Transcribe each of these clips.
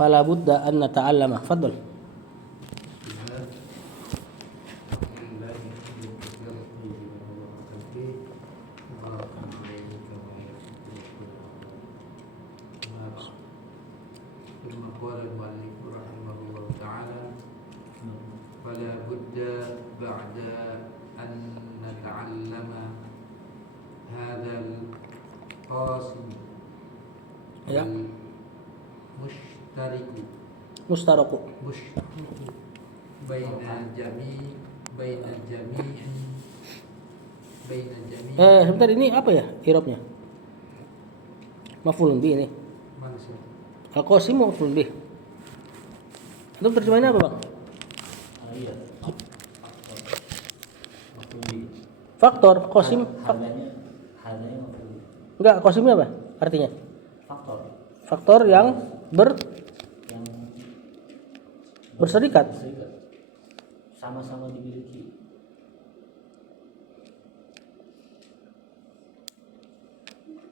fala budda an nata'allama. Fadhal. فلا بد بعد أن نتعلم هذا القاسم Ya. المشترك Mustaraku. بين الجميع Sebentar, ini apa ya i'rabnya? Maf'ulun bih ini. mana sih? Al-qasim maf'ulun bih. Itu terjemahannya apa, Bang? Iya. Faktor, qasim. Harganya Enggak, qasimnya apa artinya? faktor Faktor yang yang berserikat. sama-sama dimiliki.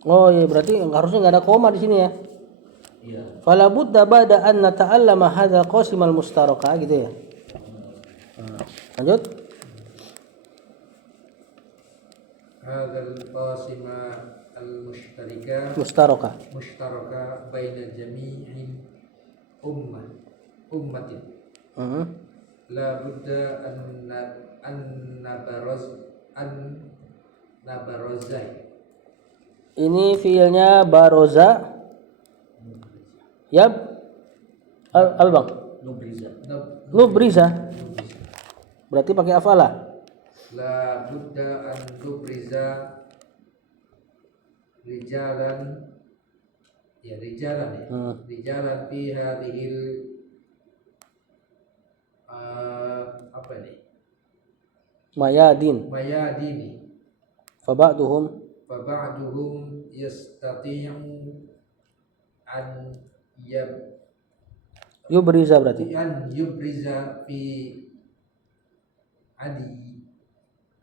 Oh iya, berarti harusnya nggak ada koma di sini ya. Iya. Fala budda ba'da an nata'allama hadzal qasim al-mustaraka gitu ya. Lanjut. هذا القاسم المشترك Mustaraka. بين جميع أمة لا بد أن نبرز Ini fiilnya baroza. Yab. Al-Bang. Nubriza. Berarti pakai afala. لا بد أن نبرز رجالا رجالا في هذه apa ini? Mayadin. Mayadini. Faba'duhum yastati'u an yubriza berarti. yubriza fi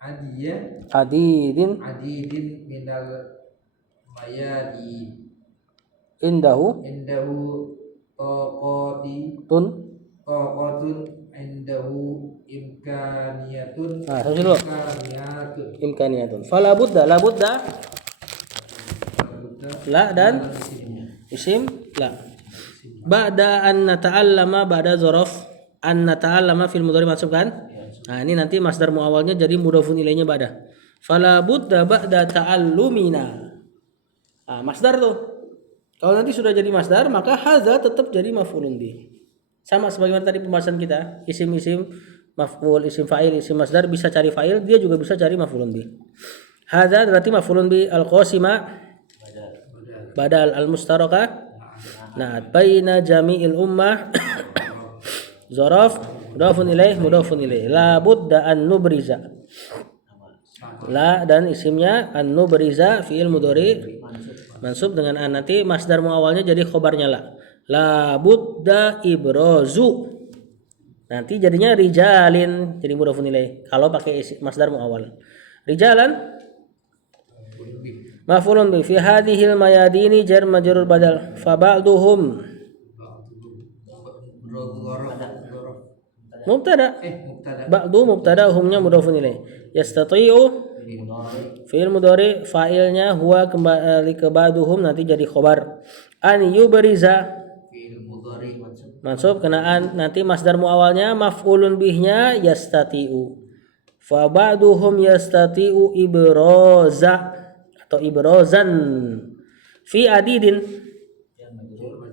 Adidin minal mayadin indahu taqatun indahu imkaniyatun. Fala budda, la budda. La dan isim la. Ba'da an nata'allama, ba'da dzaraf an nata'allama fil mudhari mansub kan? Nah, ini nanti masdar muawalnya jadi mudhafun ilaihnya ba'da. Fala budda ba'da ta'allumina. Nah, masdar tuh. Kalau nanti sudah jadi masdar, maka hadza tetap jadi maf'ulun bih. Sama sebagaimana tadi pembahasan kita, isim-isim maf'ul, isim fa'il, isim masdar bisa cari fa'il, dia juga bisa cari maf'ulun bih. Hadza berarti maf'ulun bih al-qasima badal al-mustaraka. Nah, baina jami'il ummah zaraf mudhafun ilaih la budda an nubriza. La dan isimnya an nubriza fi'il mudhari mansub dengan an, nanti masdar muawalnya jadi khobarnya la budda ibrazu, nanti jadinya rijalin jadi mudhafun ilaih kalau pakai masdar muawal. Rijalan maf'ulun bi fi hadhil mayadini jar majrur badal fa ba'duhum mubtada ba'du mubtada humnya mudhafun ilaih. Yastati'u fi'il mudhari fa'ilnya huwa kembali ke ba'duhum nanti jadi khobar. An yubriza mansub kenaan, nanti masdar muawalnya maf'ulun bihnya yastati'u. Fa ba'duhum yastati'u ibraza atau ibrozan fi adidin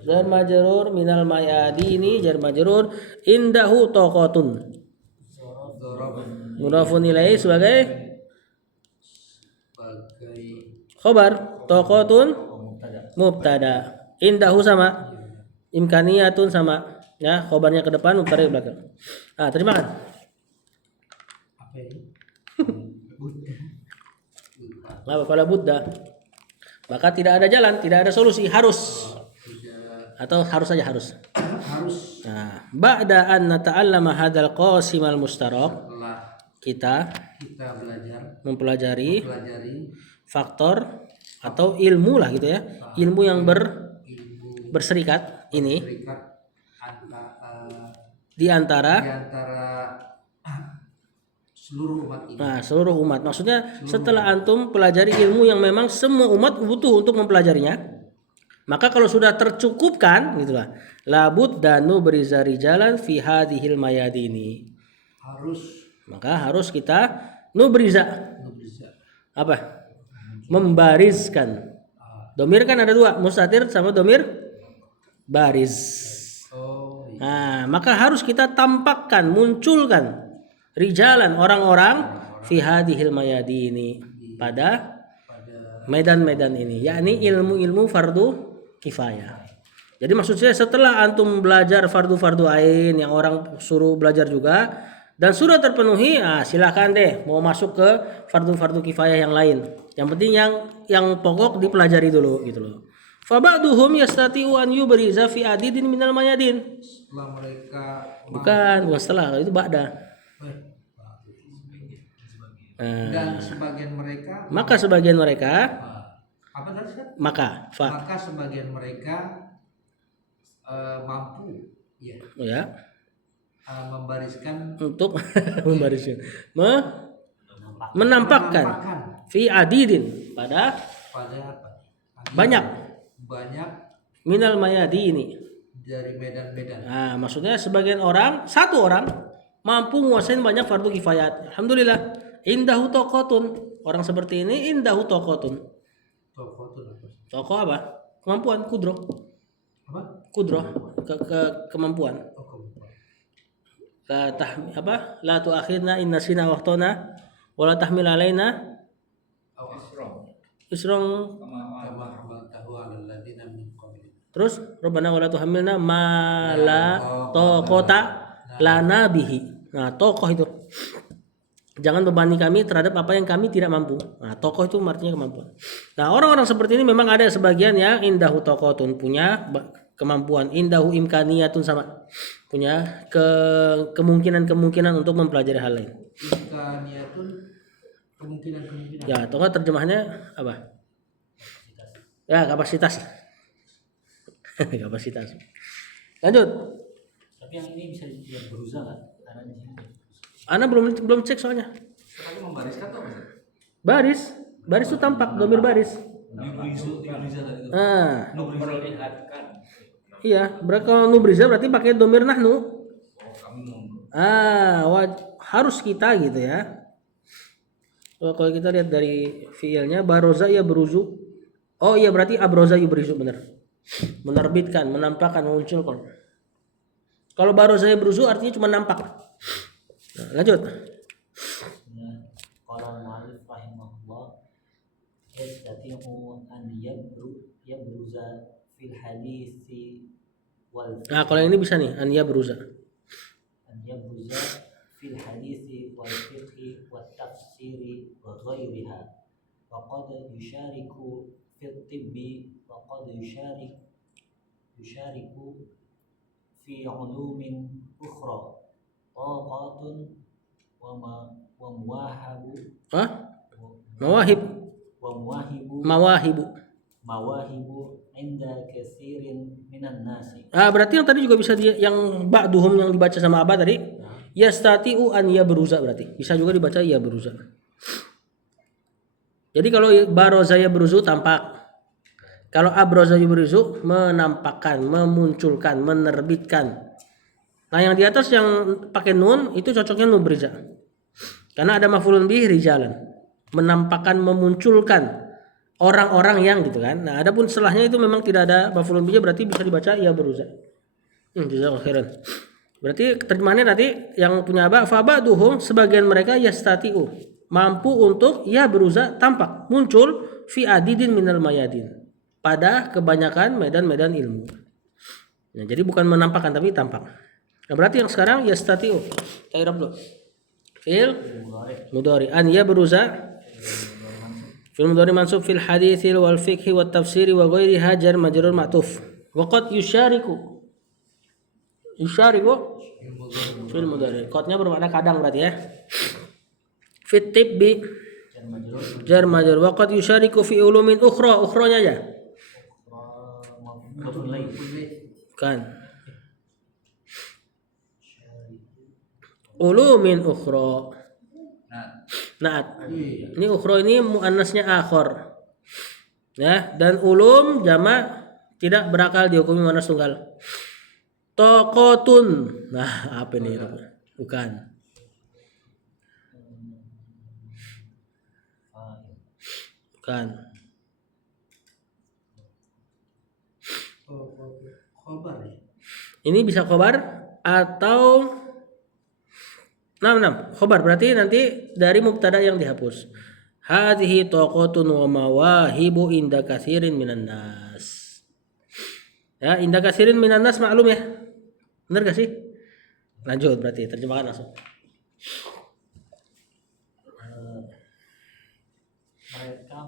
jar majrur minal mayadini jar majrur indahu taqatun mudhafun ilaih sebagai khobar, taqatun mubtada, indahu sama, imkaniyatun sama ya, khobarnya ke depan, mubtada ke belakang. Ah, terjemahkan. Apa ini? Fala budda, maka tidak ada jalan, tidak ada solusi, harus atau harus saja harus. Nah, ba'da an nata'allama hadzal qasim al mustarak, kita mempelajari faktor atau ilmu lah gitu ya, ilmu yang berserikat ini di antara seluruh umat ini. nah, seluruh umat. Maksudnya setelah antum pelajari ilmu yang memang semua umat butuh untuk mempelajarinya, maka kalau sudah tercukupkan gitulah, labud danu berizari jalan fi hadhil mayadini. Maka harus kita nubriza. Apa? Membariskan. Domir kan ada dua, mustatir sama domir baris. Nah, maka harus kita tampakkan, munculkan rijalan orang-orang fi hadhil mayadini pada medan-medan ini, yakni ilmu-ilmu fardu kifayah. Jadi maksud saya setelah antum belajar fardu-fardu ain yang orang suruh belajar juga dan sudah terpenuhi, silakan deh mau masuk ke fardu-fardu kifayah yang lain. Yang penting yang pokok dipelajari dulu gitu loh. Fa ba'duhum yastati'u an yubriza fi adidin minal mayadin. Setelah mereka Bukan setelah, itu ba'da. dan sebagian mereka Maka sebagian mereka apa tadi Ustaz? maka sebagian mereka mampu ya membariskan untuk membariskan menampakkan fi adidin pada banyak minal mayadini dari medan-medan. Nah, maksudnya sebagian orang, satu orang mampu menguasai banyak fardu kifayat. Alhamdulillah. Indahu taqatun. Orang seperti ini indahu taqatun. Toko apa? Kemampuan kudro. Apa? Kudro kemampuan. La tu'akhidna in nasina wa akhtana wa la tahmil alaina isrong. Terus Rabbana wala tuhammilna ma la taqata lana bihi. Nah, tokoh itu. Jangan bebani kami terhadap apa yang kami tidak mampu. Nah, tokoh itu artinya kemampuan. Nah, orang-orang seperti ini memang ada sebagian yang indahu taqatun, punya kemampuan, indahu imkaniyatun sama punya kemungkinan untuk mempelajari hal lain. Imkaniyatun kemungkinan. Ya, atau terjemahannya apa? Ya, kapasitas. Kapasitas. Lanjut. Tapi yang ini bisa berusaha kan? Karena di sini Ana belum cek soalnya. Tapi membariskan tuh apa? Baris itu tampak domir baris. Nah, iya, berarti kalau nubriza berarti pakai domir nahnu. Harus kita gitu ya. Kalau kita lihat dari fiilnya baroza ya beruzu. Oh iya berarti abroza yubrizu benar. Menerbitkan, menampakkan, memunculkan. Kalau baroza ya beruzu artinya cuma nampak. Nah, lanjut. Qala al-mu'allif rahimahullah yastati'u an yabruza fil hadisi wal Nah, kalau yang ini bisa nih, an yabruza fil hadisi wal fiqhi wat tafsiri wa ghairiha wa qad yushariku fil tibbi wa qad yushariku fi ulumin ukhra taqatun wa muwahabu mawahibu inda katsirin minan nasi. Berarti yang tadi juga bisa yang ba'duhum yang dibaca sama Abah tadi yastati'u an yabruza berarti bisa juga dibaca yabruza. Jadi kalau baroza yabruzu tampak. Kalau abroza yabruzu menampakkan, memunculkan, menerbitkan. Nah, yang di atas yang pakai nun itu cocoknya nubriza. Karena ada maf'ulun bih rijalan. Menampakkan, memunculkan orang-orang yang gitu kan. Nah, adapun setelahnya itu memang tidak ada maf'ulun bihnya berarti bisa dibaca ya beruza. Jazakallahu khairan. Berarti terjemahannya tadi yang punya ba fa ba'duhum sebagian mereka yastati'u mampu untuk ya beruza tampak muncul fi adidin minal mayadin pada kebanyakan medan-medan ilmu. Nah, jadi bukan menampakkan tapi tampak. Nah, berarti yang sekarang yastati'u. Ta'irab dulu. Fi'il mudhari an ya beruza fil mudhari mansub fil haditsil wal fiqhi wat tafsiri wa ghairiha jar majrur ma'tuf. Wa qad yusyariku fil mudhari. Qadnya bermakna kadang berarti ya. Fit tibbi jar majrur wa qad yusyariku fi ulumin ukhranya aja. Kan. ulumin ukhra. Nah, Naat. iya. Ini ukhra ini muannasnya akhor. Ya, dan ulum jamak tidak berakal dihukumi muannas tunggal. Taqatun. Nah, apa ini? Bukan. Fa'il. Bukan. Khobar ya. Ini bisa khobar atau khobar berarti nanti dari mubtada yang dihapus. Hadhihi taqatun wa mawahibu inda katsirin minan nas. Ya, inda katsirin minan nas maklum ya. Benar gak sih? Lanjut berarti terjemahkan langsung. Mereka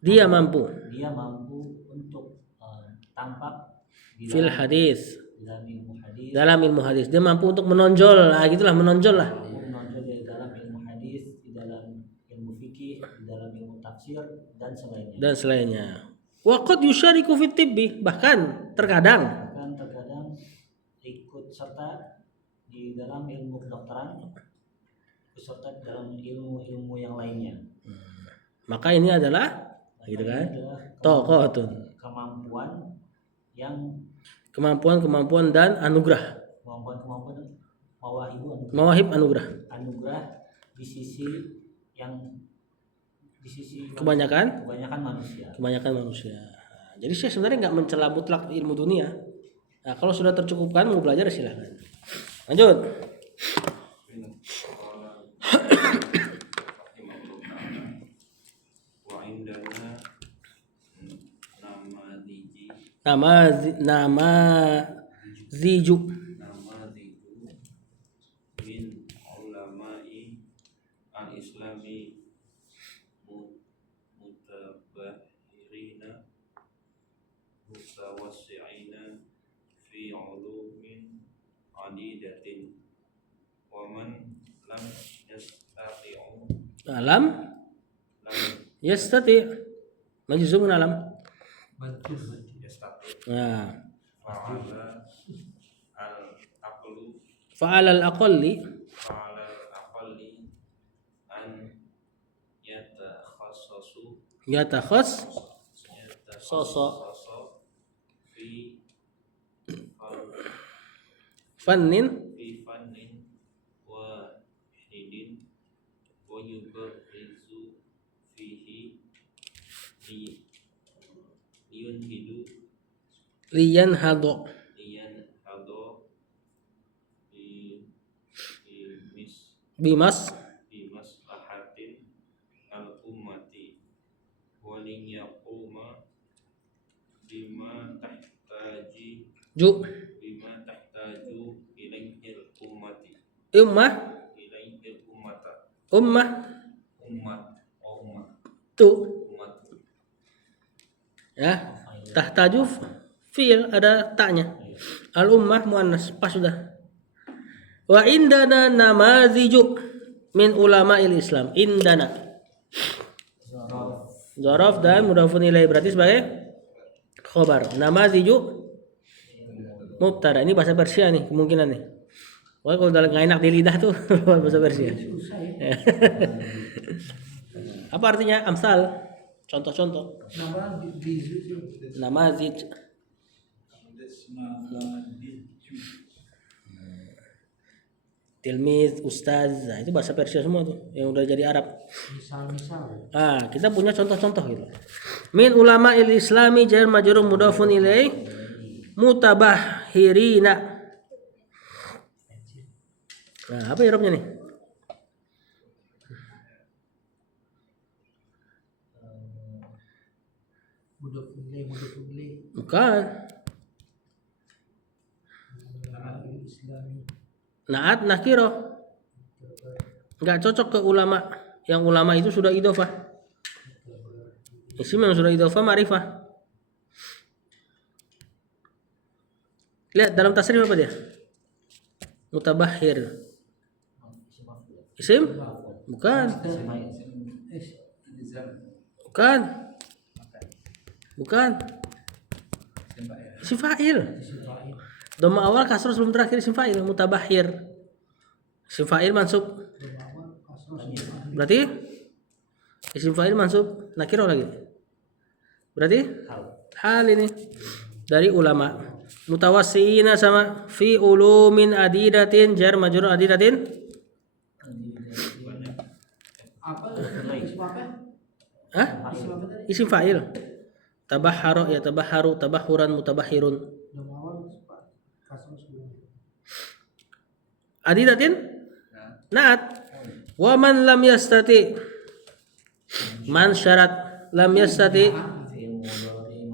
Dia mampu dia mampu untuk tampak di fil dalam, hadis. dalam ilmu hadis, Dalam ilmu hadis dia mampu untuk menonjol. Nah, gitulah menonjol lah. mampu menonjol di dalam ilmu hadis, di dalam ilmu fikih, di dalam ilmu tafsir dan selainnya. Dan selainnya. Wa qad yusyariku fit tibbi, bahkan terkadang Bahkan terkadang ikut serta di dalam ilmu kedokteran, ikut serta dalam ilmu-ilmu yang lainnya. maka ini adalah gitu Ini kan? adalah Taqatun. kemampuan yang Kemampuan dan anugerah. kemampuan mawahibu Mawahib anugerah. anugerah di sisi Kebanyakan manusia. manusia. Nah, jadi saya sebenarnya nggak mencela mutlak ilmu dunia. Nah, kalau sudah tercukupkan mau belajar silahkan. Lanjut. Wa indana namadiji Nama ziju. namadiku min ulama'i al-islami mutabahirina mutawassi'ina fi ulumin adidatin wa man lam yastati'u Alam lam yastati. Majzumun alam. Bantu. yastati' Nah, fa'ala al-aqlu fa'alal aqalli fa'ala al-aqalli an yatakhassasu yatakhas yatakhassasu fi fannin fi fannin wahidin wa yubarrizu fihi liyunhidu liyan hado liyan hado bi mis bimas bimaslahatin al-ummati wa liyaquma bima ju bima tahtaju ilaihil ummati ummah ilaihil ummata ummah ummat oh ummat tu ummat ya tahtaju fiil ada taknya al ummah muannas pas sudah wa indana namaziju min ulama'il Islam indana Zaraf dan mudhafun ilaih berarti sebagai khobar. Namaziju mubtada. Ini bahasa Persia nih kemungkinan nih. Wah kalau udah nggak enak di lidah tuh bahasa Persia. Apa artinya amsal? Contoh-contoh. Namazij. Tilmiz, ustaz, nah, itu bahasa Persia semua tuh yang udah jadi Arab. Misal. Ah, kita punya contoh-contoh gitu. Min ulama islami jar majrur mudhafun ilaih mutabahhirina. Nah, apa i'rabnya nih? Mudafun Bukan. Islami. Naat nakiro. Enggak cocok ke ulama. Yang ulama itu sudah idhofah. Isim yang sudah idhofah ma'rifah. Lihat dalam tasrif apa dia? Mutabahhir. Isim? Bukan. Bukan. Bukan. Isim fa'il. Dhamma awal kasrah sebelum terakhir isim fa'il mutabahhir. Isim fa'il mansub. Berarti isim fa'il mansub nakiro lagi. Berarti hal ini dari ulama. Mutawassiina sama fi ulumin adidatin jar majrur adidatin. Apa? Isim apa? Hah? Isim fa'il. Tabahharo ya tabahharu, tabahuran, mutabahhirun. Nama awal kasar sebelum. Adidatin? Naat. Wa man lam yastati. Man syarat lam yastati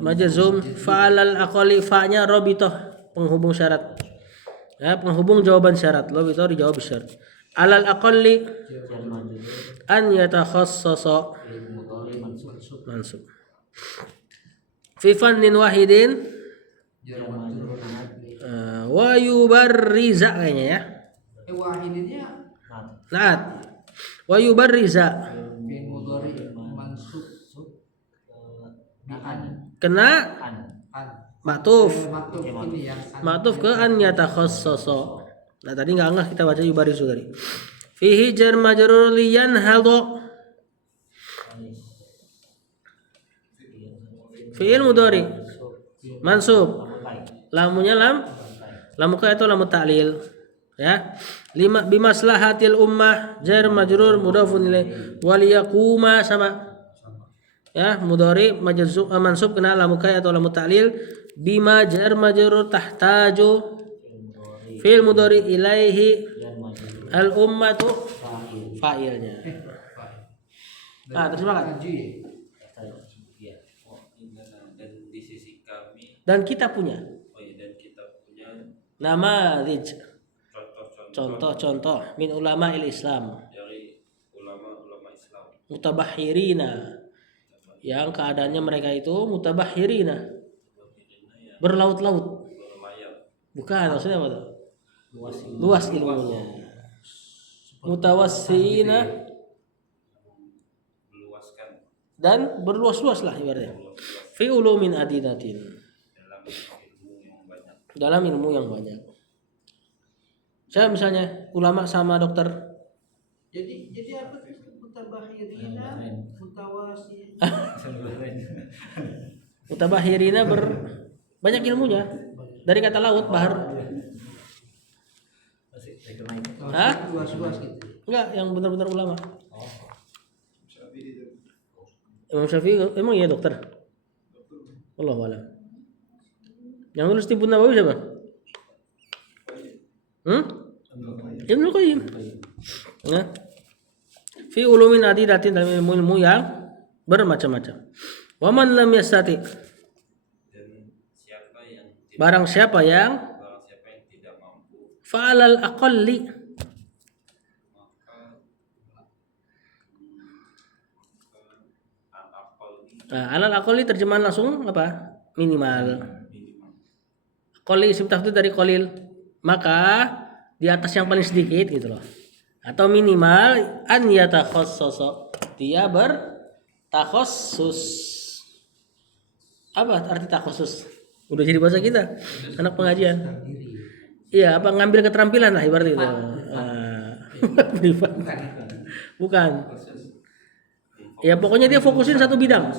majzum fa'alal aqali fa'nya rabithah penghubung syarat. Ya, penghubung jawaban syarat. Rabithah dijawab syarat. Alal aqalli an yatakhassasa mansub. Fi fannin wahidin wa yubarriza kayaknya ya. Wahidinnya Naat. Wa yubarriza fi'il mudhari mansub bi an kena an. maktuf. Maktuf ini ya. Maktuf ke an yatakhassasa. Nah tadi enggak ngah kita baca yubarrizu tadi. Fihi jar majrur liyan hado. Fi'il mudhari mansub. Lamunya lamuka itu lamu ta'lil. Ya. 5 bimaslahatil ummah jar majrur mudhafun ilaih waliyaquma sama. Ya, mudhari majzum mansub kena lamuka atau lamu ta'lil bima jar majrur tahtaju fi'il mudhari ilaihi al ummatu fa'ilnya. Nah, terjemahkan. Dan di sisi kami, Dan kita punya dan kita punya nama contoh-contoh contoh min ulama Islam dari ulama-ulama Islam. mutabahhirina yang keadaannya mereka itu mutabahhirina berlaut-laut. Berlayar, Bukan, maksudnya apa tuh? Luas ilmunya. Mutawassina meluaskan dan berluas-luas lah ibaratnya. Fi ulumin adidatin. dalam ilmu yang banyak. Dalam ilmu yang banyak. Saya misalnya ulama sama dokter. Jadi apa tuh mutabahirina mutawasi Mutabahhirina banyak ilmunya. Dari kata laut, bahar. Hah? luas-luas gitu. Enggak, yang benar-benar ulama. Imam Syafi'i emang iya dokter? Wallahu a'lam. Yang nulis Tibbun Nabawi siapa? Ibnu Qayyim. Ya. Fi ulumin adidatin dalam ilmu-ilmu yang bermacam-macam. Wa man lam yastati. Dan Barang siapa yang tidak mampu, fa'alal aqalli maka alal aqalli terjemahan langsung apa? Minimal. Qali isim tafdhil dari qalil. Maka di atas yang paling sedikit gitu loh. Atau minimal an yatakhassasa. Dia bertakhassus. Apa arti takhassus? Udah jadi bahasa kita. Anak pengajian. Iya, apa ngambil keterampilan lah ibarat itu. Bukan. Ya pokoknya dia fokusin satu bidang.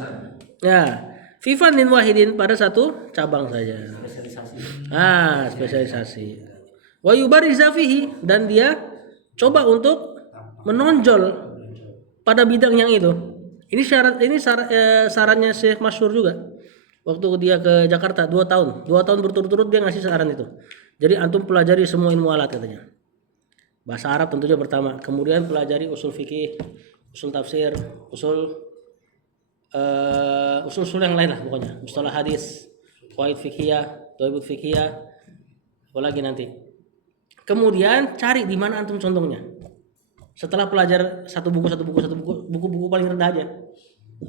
Ya, Fifan din wahidin pada satu cabang saja. Spesialisasi. Wa yubariza fihi dan dia coba untuk menonjol pada bidang yang itu. Ini sarannya Syekh Masyhur juga. Waktu dia ke Jakarta 2 tahun. 2 tahun berturut-turut dia ngasih saran itu. Jadi antum pelajari semua ilmu alat katanya. Bahasa Arab tentunya pertama, kemudian pelajari usul fikih, usul tafsir, usul yang lain lah pokoknya. Mustalah hadis, qawaid fiqhiyah, dhaibut fiqhiyah, apalagi nanti. Kemudian cari di mana antum condongnya. Setelah pelajar satu buku paling rendah aja.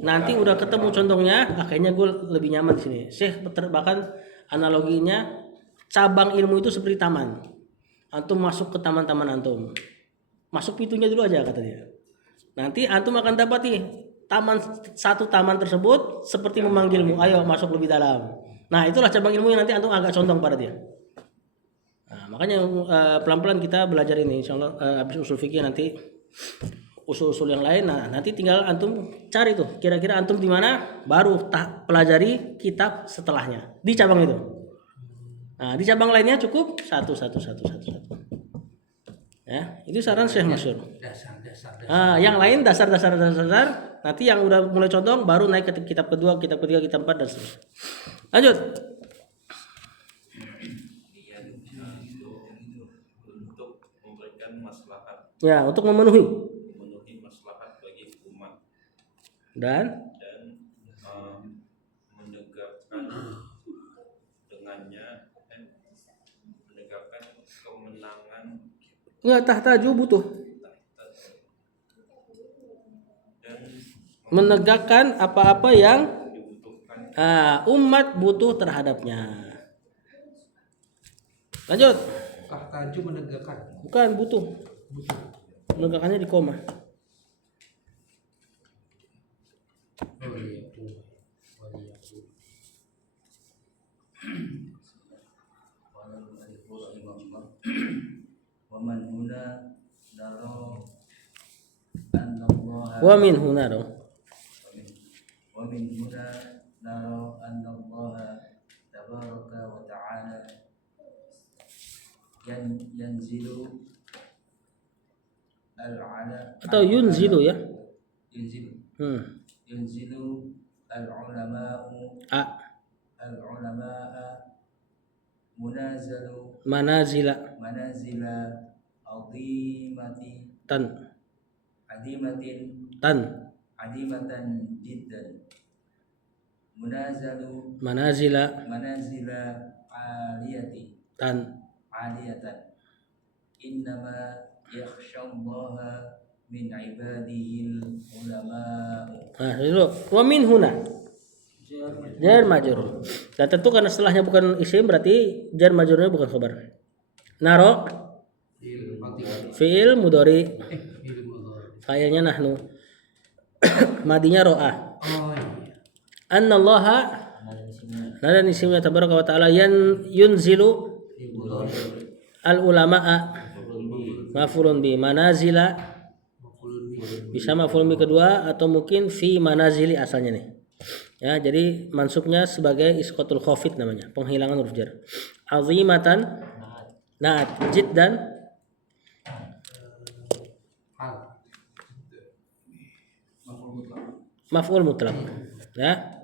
Nanti udah ketemu condongnya, kayaknya gue lebih nyaman di sini. Syekh bahkan analoginya cabang ilmu itu seperti taman. Antum masuk ke taman-taman antum. Masuk pintunya dulu aja kata dia. Nanti antum akan dapati satu taman tersebut seperti memanggilmu, ayo masuk lebih dalam. Nah, itulah cabang ilmu yang nanti antum agak condong pada dia. Nah, Makanya pelan-pelan kita belajar ini. Insyaallah habis usul fikih nanti usul-usul yang lain. Nah, nanti tinggal antum cari tuh kira-kira antum di mana, baru pelajari kitab setelahnya di cabang itu. Nah, di cabang lainnya cukup satu. Ya, itu saran Syekh Masyhur. Dasar. Yang lain dasar. Nanti yang udah mulai condong baru naik ke kitab kedua, kitab ketiga, kitab 4 dan seterusnya. Lanjut. Untuk memberikan maslahat, Ya, untuk memenuhi maslahat bagi umat dan menegakkan dengannya menegakkan kemenangan enggak tahtaju butuh. dan Menegakkan apa-apa yang dibutuhkan umat butuh terhadapnya. Lanjut. Tahtaju menegakkan. Bukan butuh. Menegakkannya di koma. Oh iya. Waman huna naro annallaha Wa min huna dong. ومن هنا نرى أن الله تبارك وتعالى ينزل Atau yunzilu ya. ينزل العلماء Manazila منازل عظيمة جدا manazila منازل عالية إنما يخشى الله من عباده العلماء. Nah, dulu wa min huna jar majrur. Dan tentu karena setelahnya bukan isim berarti jar majrurnya bukan khabar. Naro fi'il mudhari, fa'ilnya nahnu. Madinya ro'ah. Oh iya. Annallaha nada isimnya tabaraka wa ta'ala yunzilu al ulama'a maf'ulun bi, manazila bisa maf'ulun bi kedua atau mungkin fi manazili asalnya nih. Ya, jadi mansubnya sebagai isqatul khafid namanya, penghilangan huruf jar. Azimatan naat jiddan maf'ul mutlaq. Ya.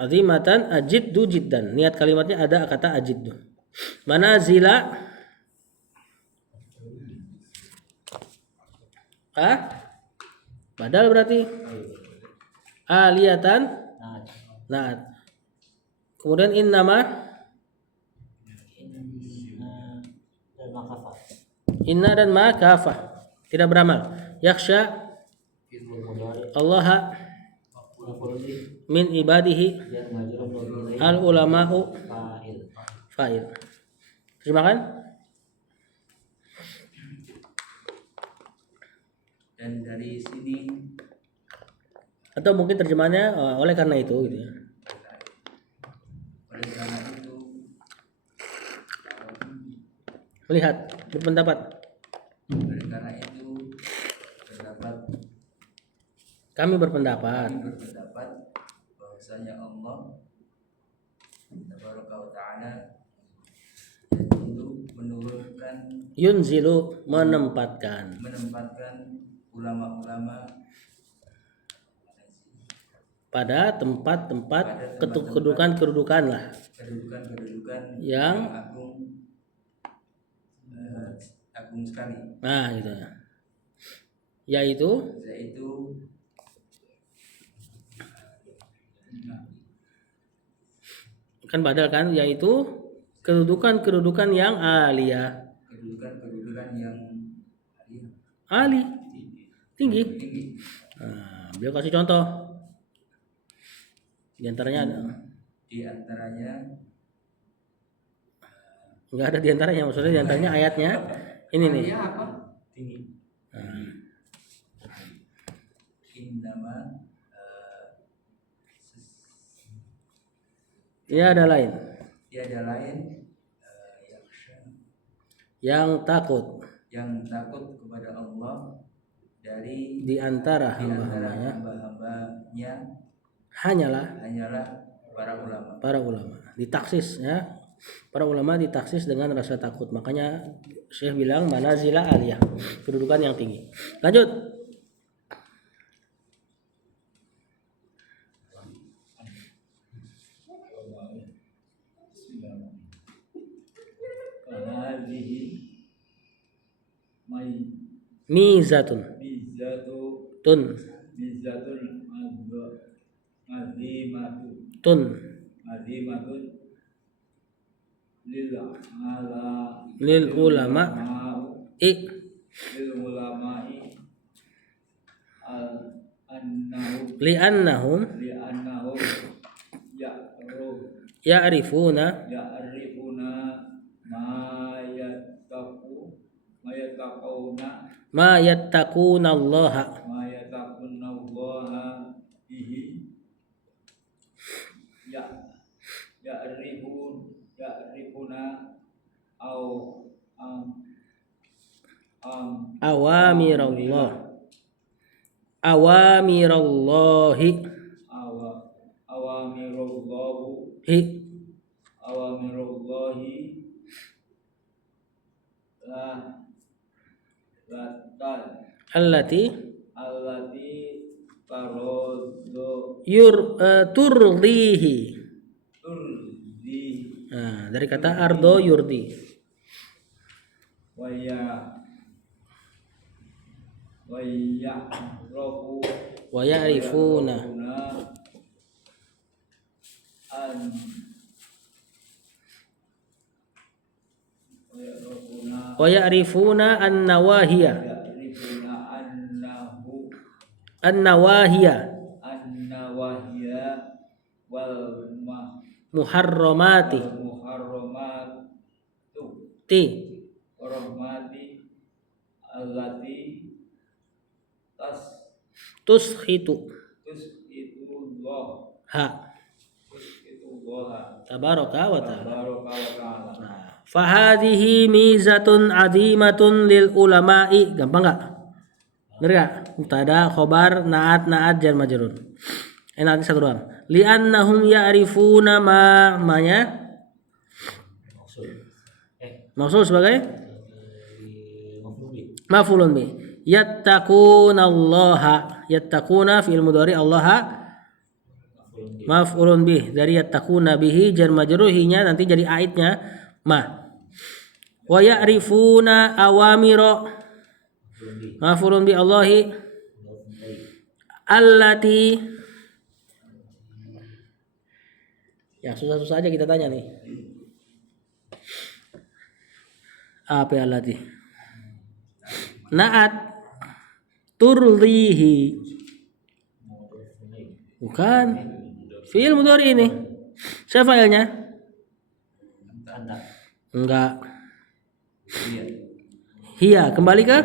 Azimatan ajiddu jiddan. Niat kalimatnya ada kata ajiddu. Manazila badal berarti aliyatan naat. Kemudian inna dan ma kafah tidak beramal. Yakhsha Allah min ibadihi al ulama'u fa'il. Terjemahkan. Dan dari sini Atau mungkin terjemahannya oleh karena itu gitu ya. oleh karena itu Melihat berpendapat. oleh karena itu Kami berpendapat bahwasanya Allah Tabaraka wa Ta'ala itu menurunkan yunzilu menempatkan ulama-ulama pada tempat-tempat kedudukan lah kedudukan yang agung sekali. Nah, gitu. Yaitu kan badal kan, yaitu kedudukan yang aliyah. Kedudukan yang Ali tinggi. Nah, beliau kasih contoh. Di antaranya enggak ada di antaranya, maksudnya di antaranya ayatnya ini nih. Apa? Tinggi. Tiada lain. Tiada lain yang takut kepada Allah dari di antara di antara hamba-hambanya hamba-hambanya hanyalah hanyalah para ulama. Ditaksis ya. Para ulama ditaksis dengan rasa takut. Makanya Syekh bilang manazila aliyah, kedudukan yang tinggi. Lanjut. Hadhihi Mizatun tun mizatul tun azimatun lil ulama i lil ulama'i annahum li'annahum ya'rifuna ya'rifuna ma yattaquna Allah bihi ya'rifuna au awamirallahi awamirullahi allati turdihi. Nah, dari kata ardo yurdi. Wa ya'rifuna an-nawahiya wal muharramati ti allati tuskhitu tusitullah ha tabaraka wa ta'ala. Fahadhihi mizatun azimatun lil ulama'i. Gampang enggak? Bener enggak? Mubtada, khobar, naat jar majrur. Nanti satu doang. Li'annahum ya'rifuna ma'nya maksud sebagai maf'ulun bi. Yattaqunallaha. Yattaquna fi'il mudhari Allah maf'ulun bih. Dari yattaquna bihi jar majrur hinya nanti jadi aidnya ma. Wa ya'rifuna awamira maf'ulun bi Allahi allati. Yang susah-susah aja kita tanya nih. Apa allati? Naat turlihi. Bukan. Fi'il mudhari ini. Siapa fa'ilnya? Enggak. Hiya, kembali ke?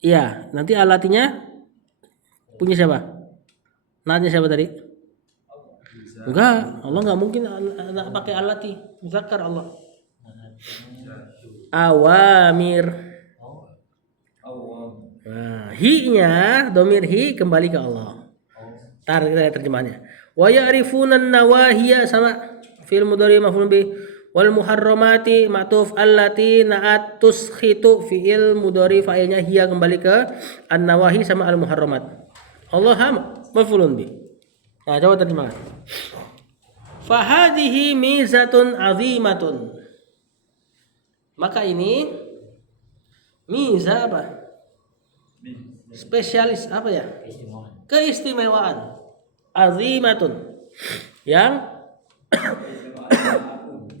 Iya, nanti alatinya punya siapa? Naatnya siapa tadi? Enggak, Allah enggak mungkin pakai alati. Muzakkar Allah. Awamir. Nah, hi-nya, domir hi kembali ke Allah. Tar kita lihat terjemahannya. Wa ya'rifuna an-nawahiya sama fi'il mudhari maf'ul bih. Wal muharramati ma'tuf allati na'at tuskhitu fi'il mudhari fa'ilnya hiya kembali ke an-nawahi sama al-muharramat. Allah maf'ulun bih. Nah, coba terjemahan. Fa hadhihi mizatun 'azimatun. Maka ini miza apa? Spesialis apa ya? Keistimewaan. Azimatun.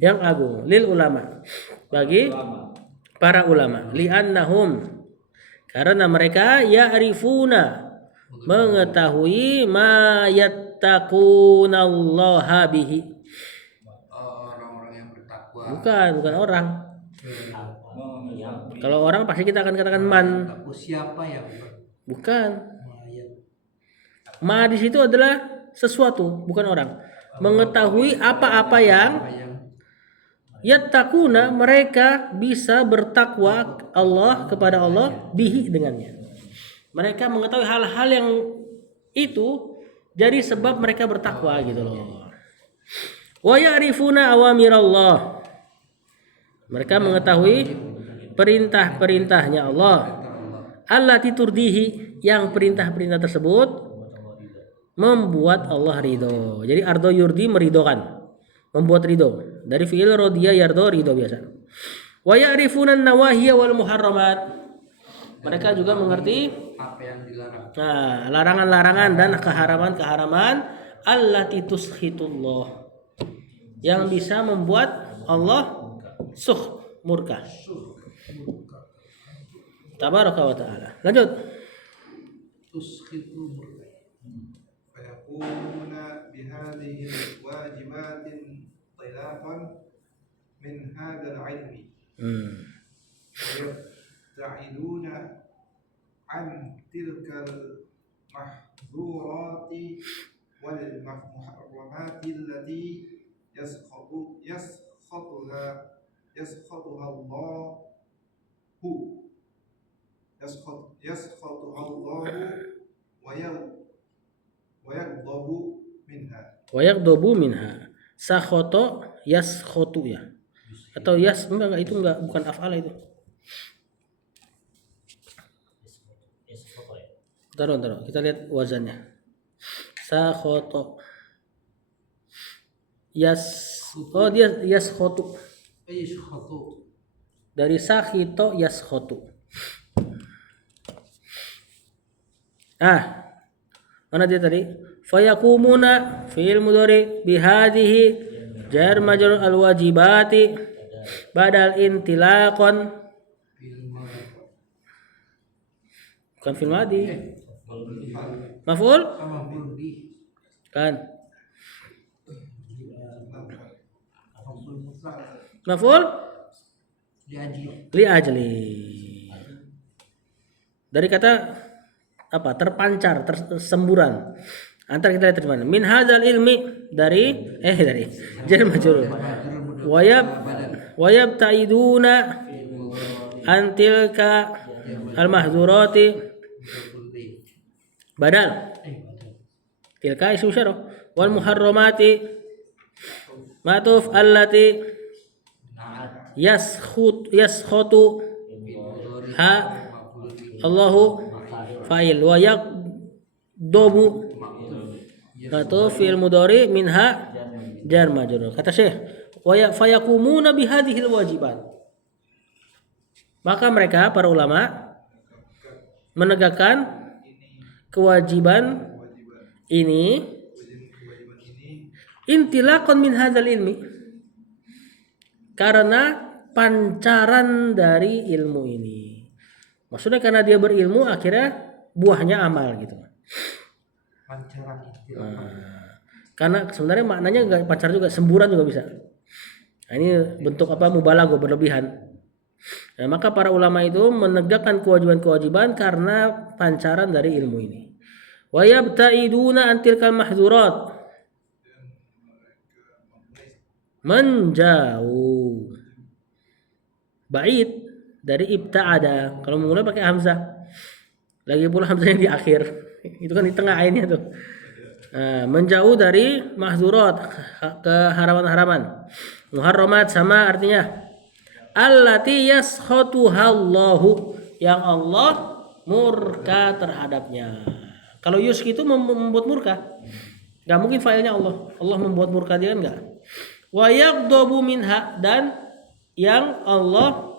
Yang agung lil ulama, bagi para ulama, li'annahum, karena mereka ya'rifuna, mengetahui ma yattaqunallaha bihi. Orang-orang yang bertakwa. Bukan orang. Kalau orang pasti kita akan katakan man. Siapa yang Bukan. Ma di situ adalah sesuatu, bukan orang. Mengetahui apa-apa yang yattaquna, mereka bisa bertakwa kepada Allah bihi, dengannya. Mereka mengetahui hal-hal yang itu jadi sebab mereka bertakwa gitu loh. Wa ya'rifuna awamirallah, mereka mengetahui perintah-perintahnya Allah. Allati turdihi, yang perintah-perintah tersebut membuat Allah ridho. Jadi ardo yurdi, meridokan, membuat ridho. Dari fi'il rodiya yardo, ridho biasa. Wa ya'rifuna nawahiya wal muharramat, mereka juga mengerti Apa yang dilarang? larangan-larangan dan keharaman-keharaman. Allati tuskhitullah, yang bisa membuat Allah murka. Tabaraka wa ta'ala. Lanjut. Tuskhitu murka. فيقومون بهذه الواجبات انطلاقا من هذا العلم ويبتعدون عن تلك المحظورات والمحرمات التي يسخطها الله Wayagdobu minha. Sakhoto yaskhotu ya. Atau enggak itu enggak, bukan af'ala itu. Taruh. Kita lihat wazannya. Sakhoto. Dia yaskhotu. Yashkhatu. Dari sakhito yaskhotu. Mana dia tadi? Fayakumuna fi'il mudhari bihadhihi jar majrur alwajibati badal intilaqan, bukan fil madi. Maf'ul? Maf'ul bih. Kan. Maf'ul? Li ajli. Dari kata apa? Terpancar, tersemburan. Antar kita lihat di mana? Min hadzal ilmi, dari jar majrur. Wayab ta'iduna antilka al-mahdzurati badal. Tilka isu syarah. Wal muharramati matuf allati yaskhutu ha Allahu fa'il wa yaqdobu atau fi'il mudhari minha jar majrur. Kata Syekh, wa fayakumuna bihadhil wajibat, maka mereka para ulama menegakkan kewajiban ini intilaqan min hadzal ilmi, karena pancaran dari ilmu ini. Maksudnya karena dia berilmu akhirnya buahnya amal gitu. Pancaran itu. Karena sebenarnya maknanya enggak pancar juga, semburan juga bisa. Nah, ini bentuk apa? Mubalaghah, berlebihan. Nah, maka para ulama itu menegakkan kewajiban-kewajiban karena pancaran dari ilmu ini. Wa yabta'iduna antilkal mahzurat, menjauh. Ba'id dari ibta'ada, kalau mulai pakai hamzah. Lagi pula hamzahnya di akhir. Itu kan di tengah ainnya tuh. Menjauh dari mahzurat, keharaman-haraman. Muharramat sama artinya allati yaskhatuhallahu, yang Allah murka terhadapnya. Kalau yusk itu membuat murka, nggak mungkin failnya Allah. Allah membuat murka dia kan nggak. Wa yaqdabu minha, dan yang Allah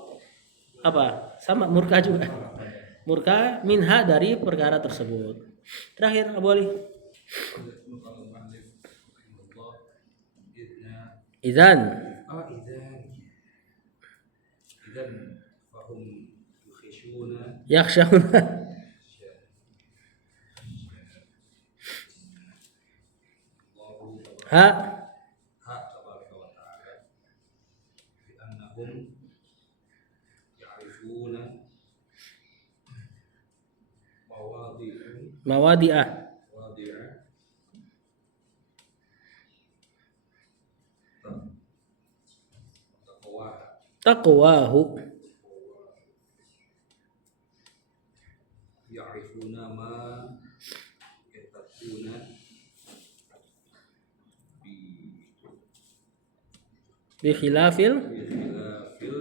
apa? Sama murka juga. Murka minha dari perkara tersebut. Terakhir Abu Ali. Idzan fahum yukhishuna yakhshawna. Ha tabaraka wa ta'ala bi annahum ya'rifuna mawadi'ah. taqwahu. Ya'rifuna ma yattaquna Bi khilafil khilafil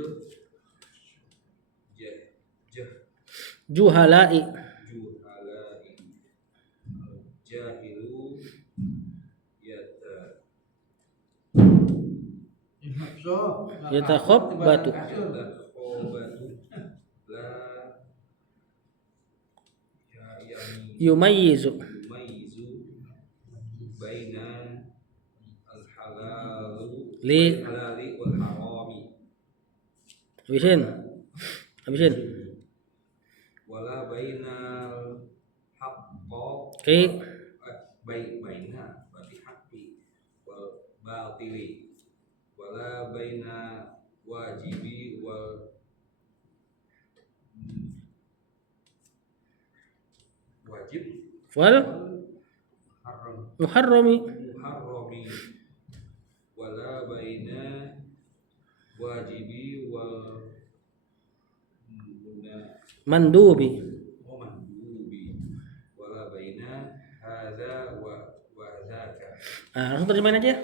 juhalai. juhalai jahilu Yatakhabbatu. yatakhabatu la Yumayyizu. yumayyizu baina al-halali Li. wal harami Habisin. Habisin. wala bainal haqqo Oke. baina berarti haqqi wal batili wala baina wajibi wal wajib Wal haram muharrami. muharrami wala baina wajibi wal Mandubi. mandubi wala baina hadza wa dzaka. Langsung terjemahin aja.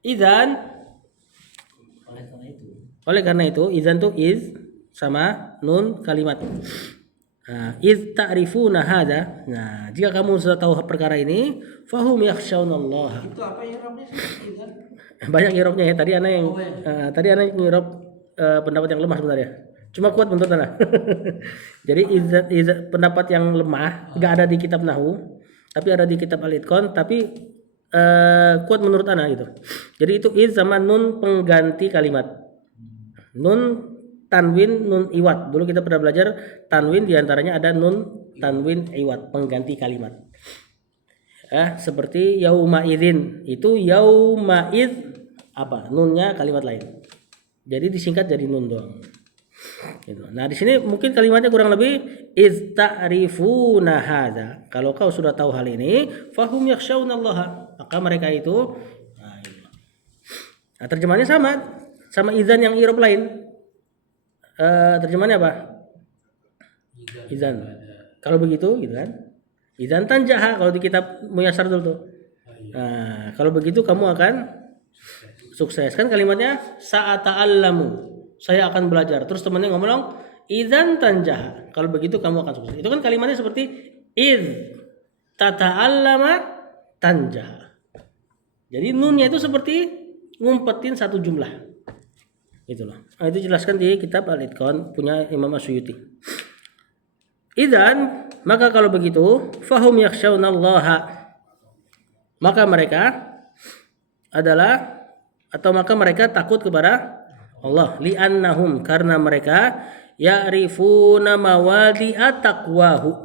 Idzan, Oleh karena itu, idzan tuh iz sama nun kalimat. Nah, iz ta'rifuna hadza. Nah, jika kamu sudah tahu perkara ini, fahum yakhshawnallaha. Itu apa ya Robnya sih? Banyak irobnya ya. Tadi ana ngirob pendapat yang lemah sebenarnya. Cuma kuat menurut ana. Jadi izat pendapat yang lemah enggak ada di kitab Nahwu, tapi ada di kitab Al-Itqan, tapi kuat menurut ana gitu. Jadi itu iz sama nun pengganti kalimat. Nun tanwin, nun iwat. Dulu kita pernah belajar tanwin diantaranya ada nun tanwin iwat pengganti kalimat. Seperti yauma idzin itu yauma id apa? Nunnya kalimat lain. Jadi disingkat jadi nun doang. Gitu. Nah, di sini mungkin kalimatnya kurang lebih iz ta'rifuna hadza. Kalau kau sudah tahu hal ini, fahum yakhshawnallaha. Maka mereka itu nah, terjemahannya sama izan yang irob lain. Terjemahannya apa? Izan. Kalau begitu gitu kan. Izan tanjaha kalau di kitab Muyassar dulu tuh. Nah, kalau begitu kamu akan sukses. Kan kalimatnya sa'ata'allamu. Saya akan belajar. Terus temannya ngomong, izan tanjaha. Kalau begitu kamu akan sukses. Itu kan kalimatnya seperti iz tata'allama tanjaha. Jadi nunnya itu seperti ngumpetin satu jumlah. Itulah. Nah, itu jelaskan di kitab Al-Itqan punya Imam Asyuyuti. Idzan, maka kalau begitu, fahum yakhshawnallaha. Maka mereka adalah atau maka mereka takut kepada Allah, li'annahum karena mereka ya'rifuna mawadi'a taqwahu.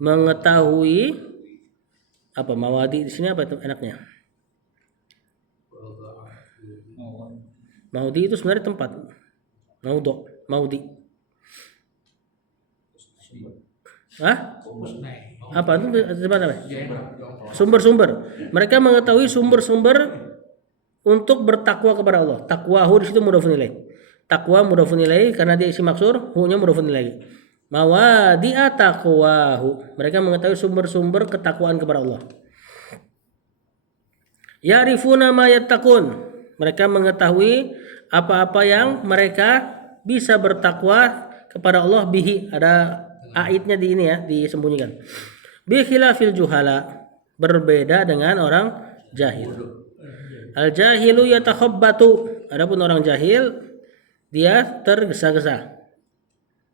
Mengetahui apa mawadi di sini apa itu enaknya? Maudi itu sebenarnya tempat. Maudi. Apa itu tempat apa? Sumber-sumber. Mereka mengetahui sumber-sumber untuk bertakwa kepada Allah. Takwahu di situ mudhofun ilaih. Takwa mudhofun ilaih karena dia isi maksur, hu-nya mudhofun ilaih. Mawadi'a taqwahu. Mereka mengetahui sumber-sumber ketakwaan kepada Allah. Ya'rifuna ma yattaqun. Mereka mengetahui apa-apa yang mereka bisa bertakwa kepada Allah bihi. Ada aidnya di ini ya, disembunyikan. Bi khilafil juhala. Berbeda dengan orang jahil. Al jahilu yatakhabbatu. Adapun orang jahil dia tergesa-gesa.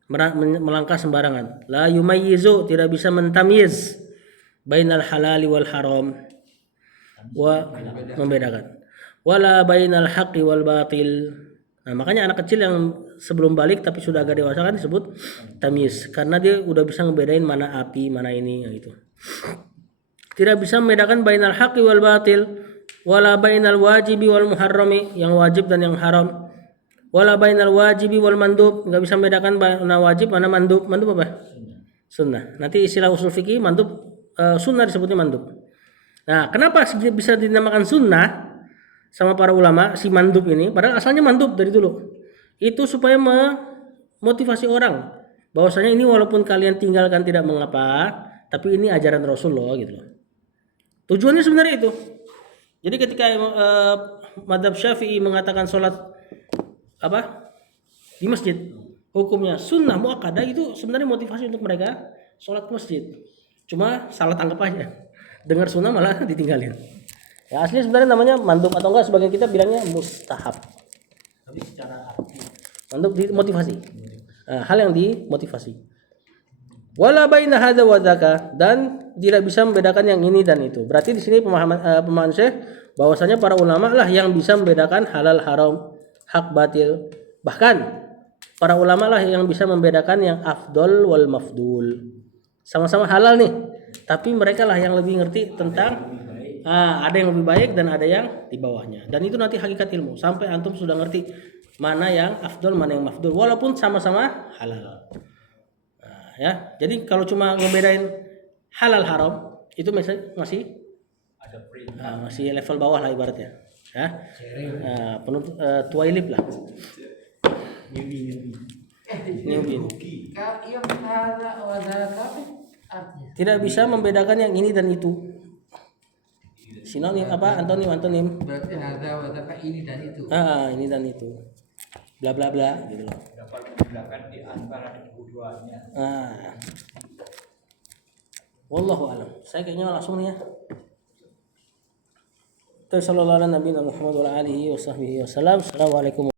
Melangkah sembarangan. La yumayyizu, tidak bisa mentamyiz bainal halali wal haram. Membedakan. Wala bainal haqqi wal batil. Nah, makanya anak kecil yang sebelum balik tapi sudah agak dewasa kan disebut tamyiz karena dia udah bisa ngebedain mana api, mana ini gitu. Tidak bisa membedakan bainal haqqi wal batil. Wala bainal wajibi wal muharrami, yang wajib dan yang haram. Wala bainal wajibi wal mandub, enggak bisa membedakan mana wajib mana mandub. Mandub apa? Sunnah. Nanti istilah usul fikih mandub sunnah disebutnya mandub. Nah, kenapa bisa dinamakan sunnah? sama para ulama si mandub ini, padahal asalnya mandub dari dulu. Itu supaya memotivasi orang bahwasanya ini walaupun kalian tinggalkan tidak mengapa, tapi ini ajaran Rasulullah gitu loh. Tujuannya sebenarnya itu. Jadi ketika Madzhab Syafi'i mengatakan sholat di masjid hukumnya sunnah muakkadah, itu sebenarnya motivasi untuk mereka sholat ke masjid. Cuma salah tangkap aja. Dengar sunnah malah ditinggalin. Ya asli sebenarnya namanya mandub atau enggak sebagian kita bilangnya mustahab. Tapi secara arti Mandub dimotivasi. Hal yang dimotivasi. Wala baina hadza wa dzaka, dan tidak bisa membedakan yang ini dan itu. Berarti di sini pemahaman Syekh bahwasanya para ulama lah yang bisa membedakan halal haram, hak batil. Bahkan para ulama lah yang bisa membedakan yang afdol wal mafdul. Sama-sama halal nih, tapi mereka lah yang lebih ngerti tentang ada yang lebih baik dan ada yang di bawahnya. Dan itu nanti hakikat ilmu. Sampai antum sudah ngerti mana yang afdol, mana yang mafdul, walaupun sama-sama halal. Ya, jadi kalau cuma ngebedain halal haram itu masih ada masih level bawah lah ibaratnya. Ya, tuailib lah. Newbie. Yang ada wadaka artinya. Tidak bisa membedakan yang ini dan itu. Sinonim apa? Antonim. Berarti ada wadaka ini dan itu. Ini dan itu. Bla bla bla gitu loh. dapat membedakan di antara keduanya. Wallahu alam. Saya kayaknya langsung nih ya. Sallallahu alaihi Muhammad wa alihi wa sahbihi wasallam. Assalamualaikum.